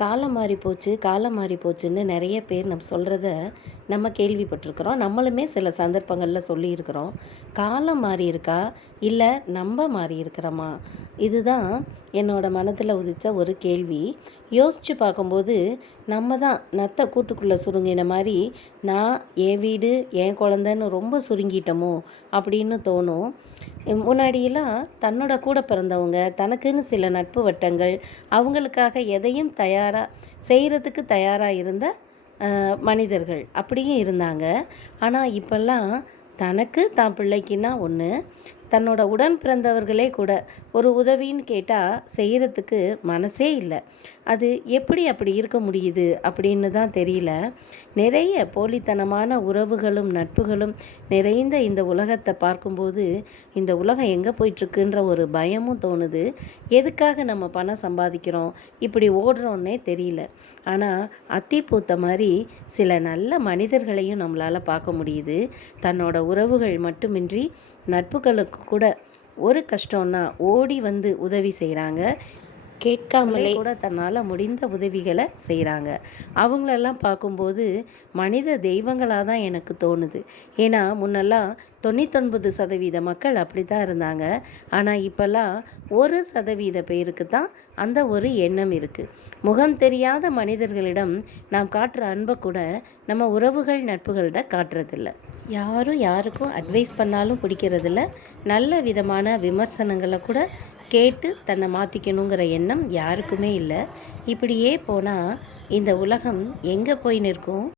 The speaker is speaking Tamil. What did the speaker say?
காலம் மாறி போச்சு, காலம் மாறி போச்சுன்னு நிறைய பேர் சொல்கிறத நம்ம கேள்விப்பட்டிருக்கிறோம். நம்மளுமே சில சந்தர்ப்பங்களில் சொல்லியிருக்கிறோம். காலம் மாறி இருக்கா, இல்லை நம்ம மாறி இருக்கிறோமா? இதுதான் என்னோட மனதில் உதித்த ஒரு கேள்வி. யோசித்து பார்க்கும்போது நம்ம தான் நத்தை கூட்டுக்குள்ளே சுருங்கின மாதிரி நான் என் வீடு என் குழந்தைன்னு ரொம்ப சுருங்கிட்டோமோ அப்படின்னு தோணும். முன்னாடியெல்லாம் தன்னோட கூட பிறந்தவங்க, தனக்குன்னு சில நட்பு வட்டங்கள், அவங்களுக்காக எதையும் செய்கிறதுக்கு தயாராக இருந்த மனிதர்கள் அப்படியும் இருந்தாங்க. ஆனால் இப்போல்லாம் தனக்கு தான் பிள்ளைக்குன்னா ஒன்று, தன்னோட உடன் பிறந்தவர்களே கூட ஒரு உதவின்னு கேட்டால் செய்கிறதுக்கு மனசே இல்லை. அது எப்படி அப்படி இருக்க முடியுது அப்படின்னு தான் தெரியல. நிறைய போலித்தனமான உறவுகளும் நட்புகளும் நிறைந்த இந்த உலகத்தை பார்க்கும்போது இந்த உலகம் எங்கே போயிட்டுருக்குன்ற ஒரு பயமும் தோணுது. எதுக்காக நம்ம பணம் சம்பாதிக்கிறோம், இப்படி ஓடுறோன்னே தெரியல. ஆனால் அத்தி பூத்த மாதிரி சில நல்ல மனிதர்களையும் நம்மளால் பார்க்க முடியுது. தன்னோட உறவுகள் மட்டுமின்றி நட்புகளுக்கு கூட ஒரு கஷ்டம்னா ஓடி வந்து உதவி செய்கிறாங்க. கேட்காமலே கூட தன்னால் முடிந்த உதவிகளை செய்கிறாங்க. அவங்களெல்லாம் பார்க்கும்போது மனித தெய்வங்களாக தான் எனக்கு தோணுது. ஏன்னா முன்னெல்லாம் 99% மக்கள் அப்படி தான் இருந்தாங்க. ஆனால் இப்போல்லாம் 1% பேருக்கு தான் அந்த ஒரு எண்ணம் இருக்குது. முகம் தெரியாத மனிதர்களிடம் நாம் காட்டுற அன்பை கூட நம்ம உறவுகள் நட்புகள்கிட்ட காட்டுறதில்ல. யாரும் யாருக்கும் அட்வைஸ் பண்ணாலும் பிடிக்கிறதில்ல. நல்ல விதமான விமர்சனங்களை கூட கேட்டு தன்னை மாற்றிக்கணுங்கிற எண்ணம் யாருக்குமே இல்லை. இப்படியே போனால் இந்த உலகம் எங்கே போய் நிற்கும்?